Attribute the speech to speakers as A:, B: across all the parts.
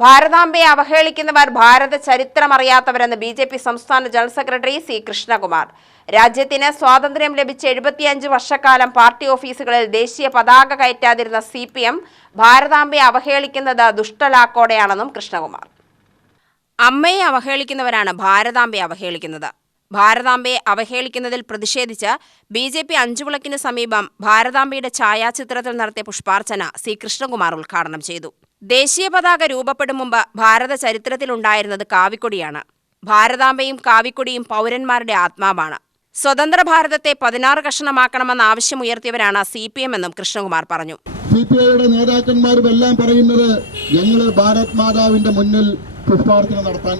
A: ഭാരതാംബയെ അവഹേളിക്കുന്നവർ ഭാരത ചരിത്രമറിയാത്തവരെന്ന് ബി ജെ പി സംസ്ഥാന ജനറൽ സെക്രട്ടറി സി കൃഷ്ണകുമാർ. രാജ്യത്തിന് സ്വാതന്ത്ര്യം ലഭിച്ച എഴുപത്തിയഞ്ച് വർഷക്കാലം പാർട്ടി ഓഫീസുകളിൽ ദേശീയ പതാക കയറ്റാതിരുന്ന സി പി എം ഭാരതാംബയെ അവഹേളിക്കുന്നത് ദുഷ്ടലാക്കോടെയാണെന്നും കൃഷ്ണകുമാർ. അമ്മയെ അവഹേളിക്കുന്നവരാണ് ഭാരതാംബയെ അവഹേളിക്കുന്നത്. ഭാരതാംബയെ അവഹേളിക്കുന്നതിൽ പ്രതിഷേധിച്ച് ബി ജെ പി അഞ്ചുവിളക്കിന് സമീപം ഭാരതാംബയുടെ ഛായാചിത്രത്തിൽ നടത്തിയ പുഷ്പാർച്ചന സി കൃഷ്ണകുമാർ ഉദ്ഘാടനം ചെയ്തു. ദേശീയ പതാക രൂപപ്പെടും മുമ്പ് ഭാരത ചരിത്രത്തിലുണ്ടായിരുന്നത് കാവിക്കൊടിയാണ്. ഭാരതാംബയും കാവിക്കൊടിയും പൗരന്മാരുടെ ആത്മാവാണ്. സ്വതന്ത്ര ഭാരതത്തെ പതിനാറ് കഷണമാക്കണമെന്ന ആവശ്യമുയർത്തിയവരാണ് സി പി എം എന്നും കൃഷ്ണകുമാർ പറഞ്ഞു.
B: സി പി ഐയുടെ നേതാക്കന്മാരും എല്ലാം പറയുന്നത് ഞങ്ങൾ ഭാരത് മാതാവിന്റെ മുന്നിൽ പുഷ്പാർച്ചന നടത്താൻ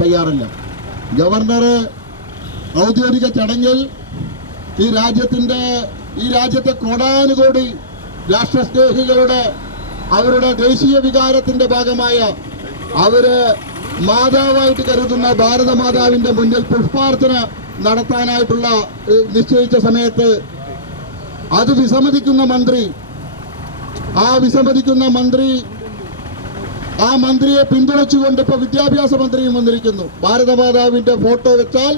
B: തയ്യാറല്ല. ഗവർണർ ഔദ്യോഗിക ചടങ്ങിൽ ഈ രാജ്യത്തിന്റെ ഈ രാജ്യത്തെ കോടാനുകോടി രാഷ്ട്രസ്നേഹികളുടെ അവരുടെ ദേശീയ വികാരത്തിന്റെ ഭാഗമായ അവർ മാതാവായിട്ട് കരുതുന്ന ഭാരത മാതാവിന്റെ മുന്നിൽ പുഷ്പാർച്ചന നടത്താനായിട്ടുള്ള നിശ്ചയിച്ച സമയത്ത് അത് വിസമ്മതിക്കുന്ന മന്ത്രി ആ വിസമ്മതിക്കുന്ന മന്ത്രി ആ മന്ത്രിയെ പിന്തുണച്ചുകൊണ്ട് ഇപ്പൊ വിദ്യാഭ്യാസ മന്ത്രിയും വന്നിരിക്കുന്നു. ഭാരതമാതാവിന്റെ ഫോട്ടോ വെച്ചാൽ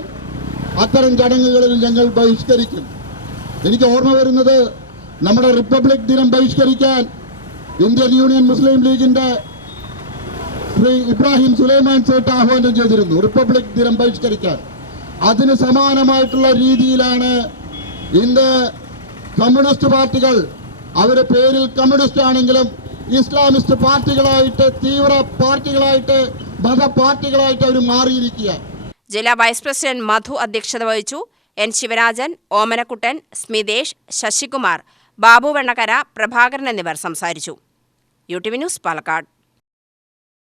B: അത്തരം ചടങ്ങുകളിൽ ഞങ്ങൾ ബഹിഷ്കരിക്കും. എനിക്ക് ഓർമ്മ വരുന്നത് നമ്മുടെ റിപ്പബ്ലിക് ദിനം ബഹിഷ്കരിക്കാൻ ഇന്ത്യൻ യൂണിയൻ മുസ്ലിം ലീഗിന്റെ ശ്രീ ഇബ്രാഹിം സുലൈമാൻ സേട്ട് ആഹ്വാനം ചെയ്തിരുന്നു. റിപ്പബ്ലിക് ദിനം ബഹിഷ്കരിക്കാൻ. അതിന് സമാനമായിട്ടുള്ള രീതിയിലാണ് ഇന്ന് കമ്മ്യൂണിസ്റ്റ് പാർട്ടികൾ അവരുടെ പേരിൽ കമ്മ്യൂണിസ്റ്റ് ആണെങ്കിലും ഇസ്ലാമിസ്റ്റ് പാർട്ടികളായിട്ട് തീവ്ര പാർട്ടികളായിട്ട് മത പാർട്ടികളായിട്ട് അവർ മാറിയിരിക്കുക.
A: ജില്ലാ വൈസ് പ്രസിഡന്റ് മധു അധ്യക്ഷത വഹിച്ചു. എൻ ശിവരാജൻ ഓമനക്കുട്ടൻ സ്മിതേഷ് ശശികുമാർ. ബാബു വെണ്ണക്കര പ്രഭാകരൻ എന്നിവർ സംസാരിച്ചു. U T V news Palakkad.